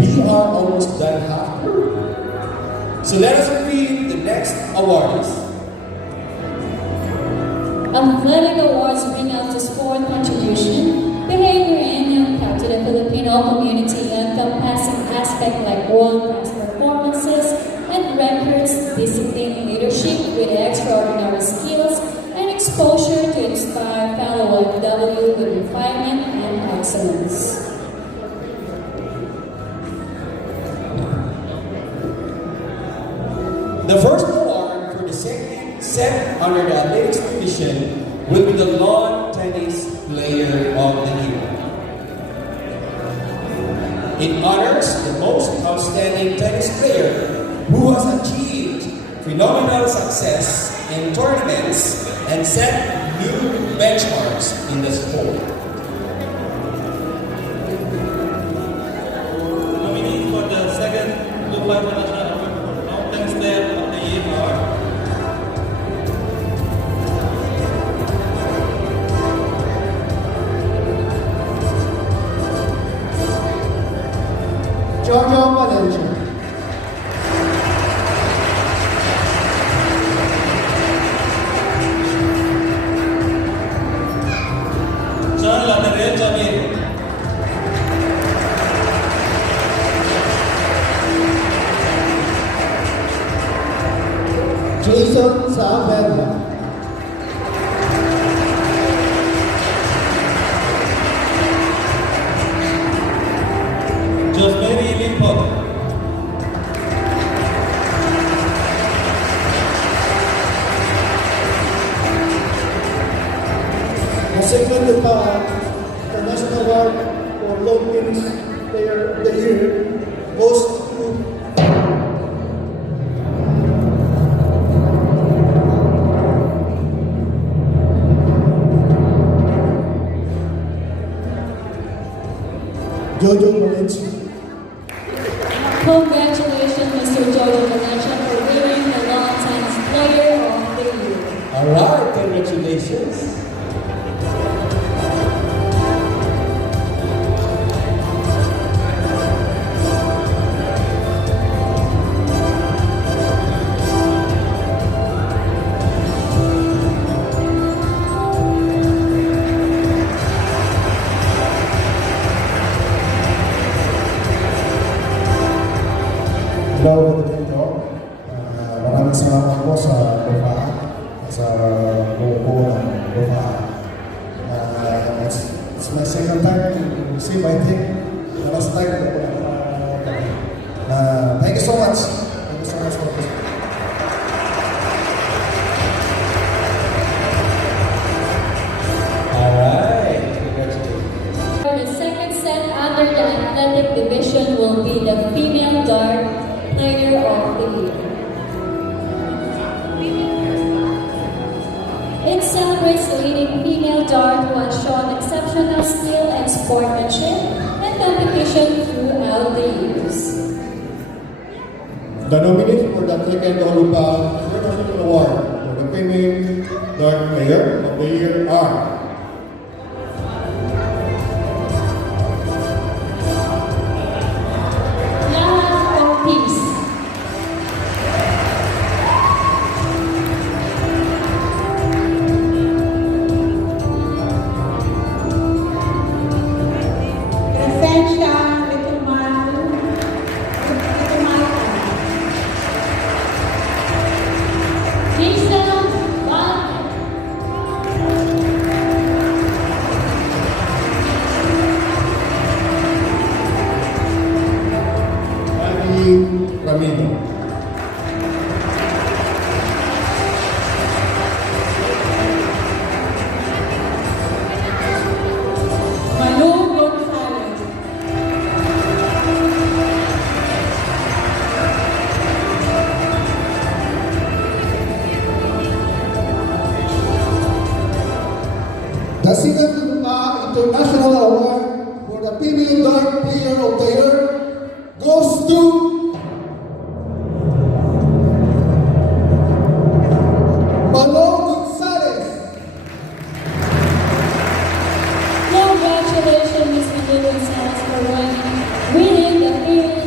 we are almost done halfway. So let us read the next awards. Athletic awards bring out the sport contribution, behavior, and impact to the Filipino community, encompassing aspects like world-class performances and records, discipline, leadership with extraordinary skills, and exposure to inspire fellow OFW with refinement and excellence. The first award for the second set under the athletics division will be the Lawn Tennis Player of the Year. It honors the most outstanding tennis player who has achieved phenomenal success in tournaments and set new benchmarks in the sport. Nominees for the second Global International Award for Mountain Player of the Year are Jojo Valencia, John Lateral Javier, Jason Saavedra, Josmary Limpot, the second International Award for Lawn Tennis Player of the Year goes to Jojo Valencia. Congratulations, Mr. Jojo Valencia, for winning the Lawn Tennis Player of the Year. Alright, congratulations. Hello, good evening. Maraming salamat po sa lupa, sa buko ng lupa. It's my second time to receive, I think, the last time. Thank you so much. Thank you so much for this. Alright, congratulations. For the second set under the athletic division will be the female dart player of the year. It celebrates the leading female dart who has shown exceptional skill and sportsmanship and competition throughout the years. The nominees for the second Olympic International Award for the female dart player of the year are Lahat of Peace, Presencia Litumano, Jason Walker, Andy Ramiro. Manu Gonzalez, The second International Award for the female dart player of the year goes to Manu Gonzalez. congratulations, Ms. Manu Gonzalez, for winning the female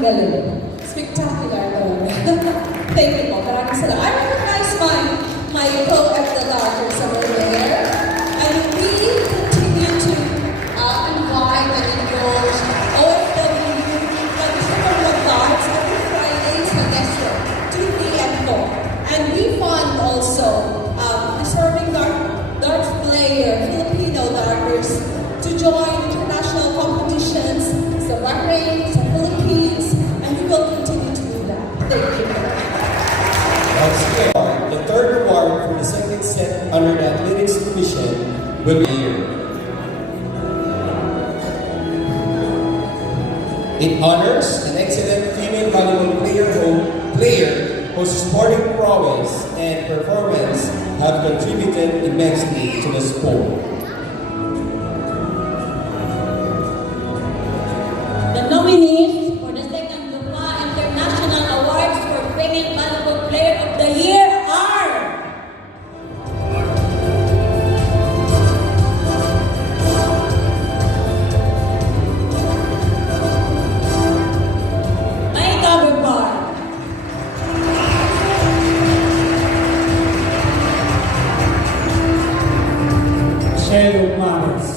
galing. Spectacular talaga. Thank you po. Maraming salamat. I recognize my co-FD daughters over there. And we continue to invite and indulge OFW like super darts every Friday sa Nestro, 2 p.m. po. And we fund also deserving darts player, Filipino darters, to join international competitions sa Bahrain, sa Philippines, and we will continue to do that. Thank you. Once again, the third award for the second set under the Athletics Commission will be here. It honors an excellent female volleyball player whose sporting prowess and performance have contributed immensely to the sport. The nominees for the second Lupa International Awards for Female Volleyball Player of the Year are May Gaberbar, Shelo Mares,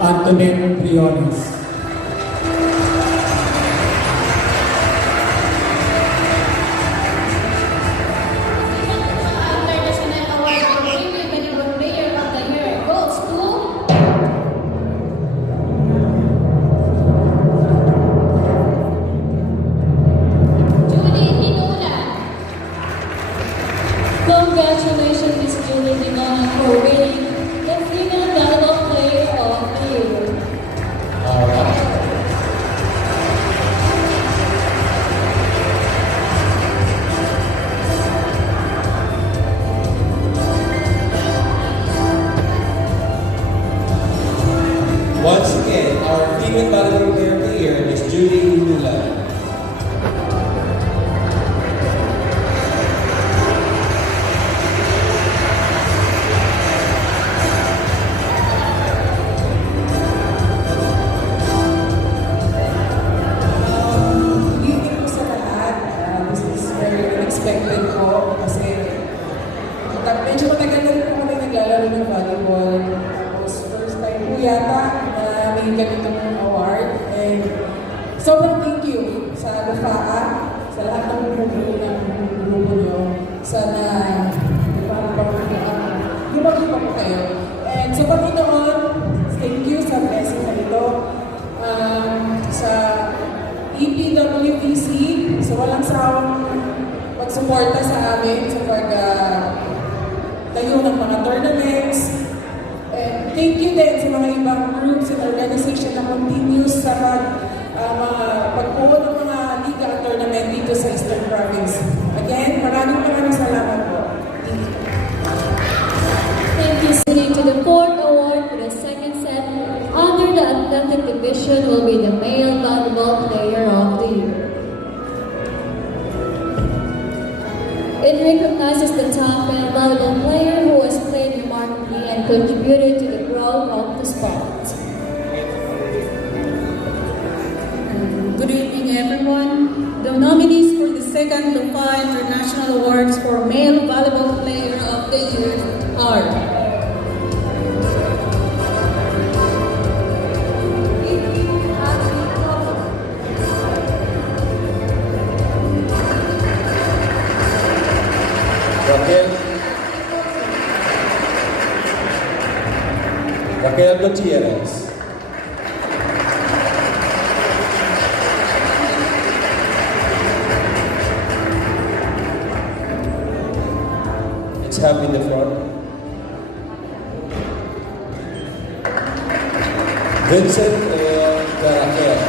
Antonin Briones, International Award for Female Volleyball Player of the Year goes to Judy Hinula. Congratulations, Miss Judy Hinula, for winning the Female Volleyball Player of the Year. Alright. Once again, our female volleyball player of the year is Judy Lula. Greeting ko sa lahat. This is very unexpected po kasi medyo matagal na rin po kami naglalaro ng volleyball. Tapos first time po yata na may ganitong award. And sobrang thank you sa LUFAA, sa lahat ng bumubuo ng grupo nyo. Sana lumaki pa po kayo. And sa Panginoon, thank you sa blessing na ito. Sa EPWPC, sa walang sawang pagsuporta sa amin sa tayo ng mga tournaments. And thank you din sa mga ibang groups and organization na continuous sa pagbuo ng mga liga at tournament dito sa Eastern Province. Again, maraming salamat po. Thank you, City. To the fourth award for the second set under the athletic division will be the Male Volleyball Player of the Year. It recognizes the top male volleyball player who has played remarkably and contributed to the growth of the sport. Good evening, everyone. The nominees for the second Lupa International Awards for Male Volleyball Player of the Year are Raquel Gutierrez. Let's have in the front. Vincent Raquel.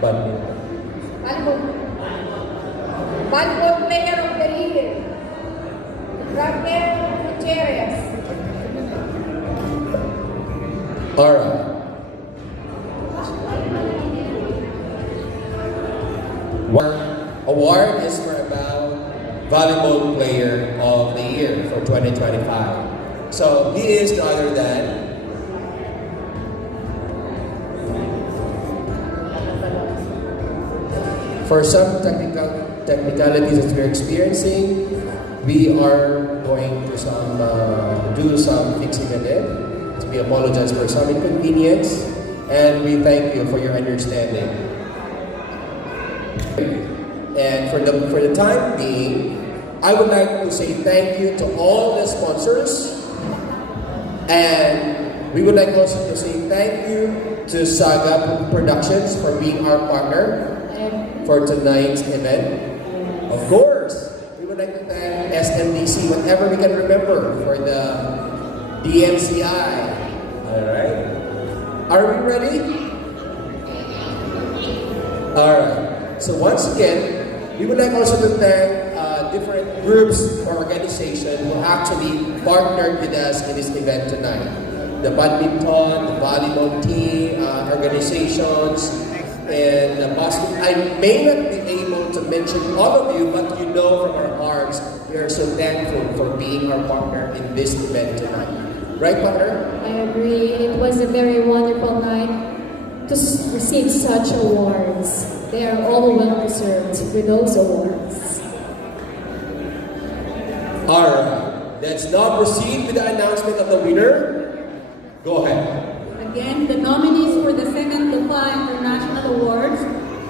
badminton. Volleyball Player of the Year, Rafael Gutierrez. Alright. One award is for about Volleyball Player of the Year for 2025. So he is none other than for some technicalities that we're experiencing, we are going to do some fixing of it. So we apologize for some inconvenience, and we thank you for your understanding. And for the time being, I would like to say thank you to all the sponsors, and we would like also to say thank you to Saga Productions for being our partner for tonight's event. Of course, we would like to thank SMDC, whatever we can remember, for the DMCI. Alright? Are we ready? Alright. So once again, we would like also to thank different groups or organizations who actually partnered with us in this event tonight. The badminton, the volleyball team, organizations, and the basketball. I may not be able to mention all of you, but you know from our hearts, we are so thankful for being our partner in this event tonight. Right, partner? I agree. It was a very wonderful night to receive such awards. They are all well deserved with those awards. Alright, let's now proceed with the announcement of the winner. Go ahead. Again, the nominees for the second Lupa International Awards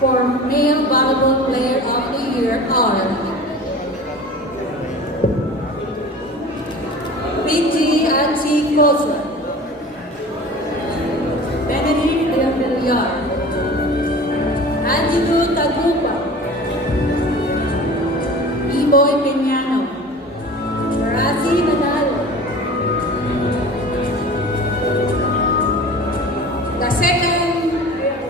for Male Volleyball Player of the Year are P.G. Achi Kosa, Benedict Del Villar, Angelo Tagupa, Iboy Peñano, Razi Nadal. The second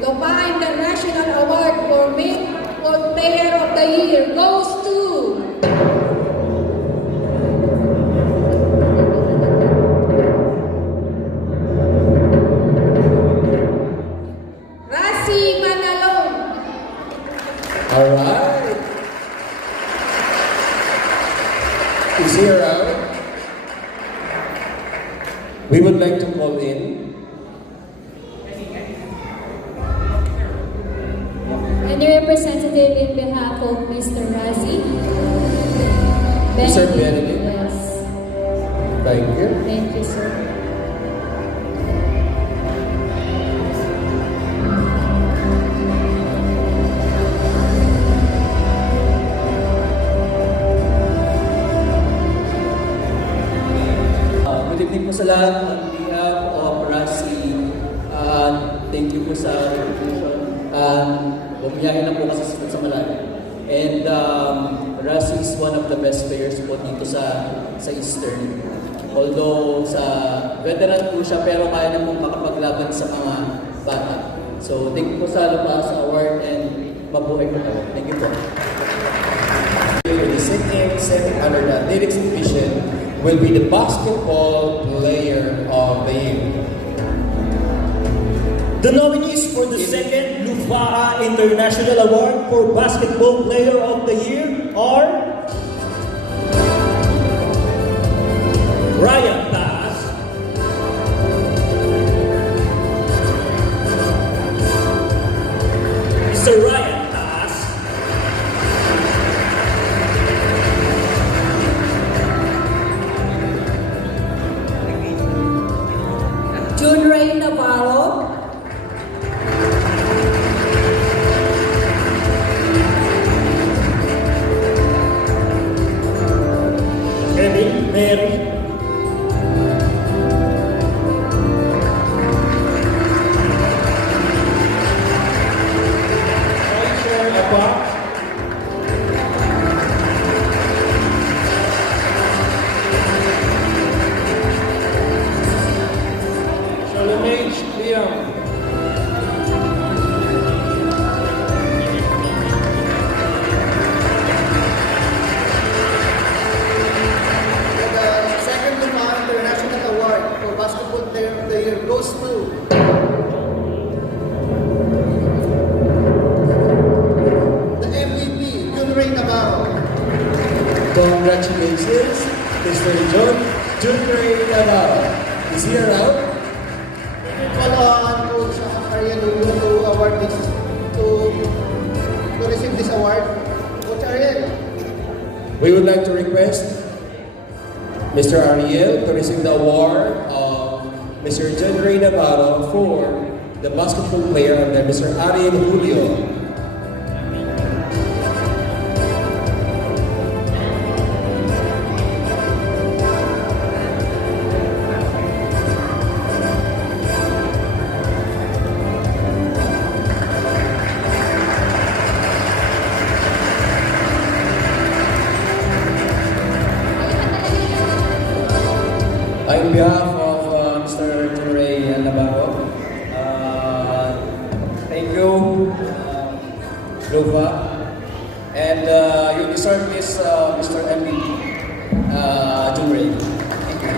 Lupa International Award for Male Volleyball Player of the Year goes to Razi Manalong. Alright. Is he around? We would like to call in And the representative in behalf of Mr. Razi. Mr. Benedict. Yes. Thank you. Thank you, sir. Good evening po sa lahat. On behalf of Razi, thank you po sa invitation. Bumiyahin na po kasi sa malayo. And Razi is one of the best players po dito sa Eastern. Although sa veteran po siya, pero kaya na pong makapaglaban sa mga bata. So thank you po sa Lupa sa award and mabuhay po kayo. Thank you po. For the second semi-under-athletics division will be the Basketball Player of the Year. The nominees for the second Lufaa International Award for Basketball Player of the Year are Ryan Taas, Mr. Ryan Taas, June Ray Navarro, Kevin Mary, Mr. John Ray Navarro. Is he around? Call on Coach Ariel Lulu to award this to receive this award. Coach Ariel. We would like to request Mr. Ariel to receive the award of Mr. John Ray Navarro for the basketball player under Mr. Ariel Julio. On behalf of Mr. John Ray Navarro, thank you, Lufa, and you deserve this, Mr. MVP, John Ray. Thank you.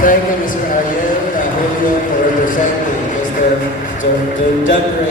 Thank you, Mr. Ariel Julio, for representing Mr. John Ray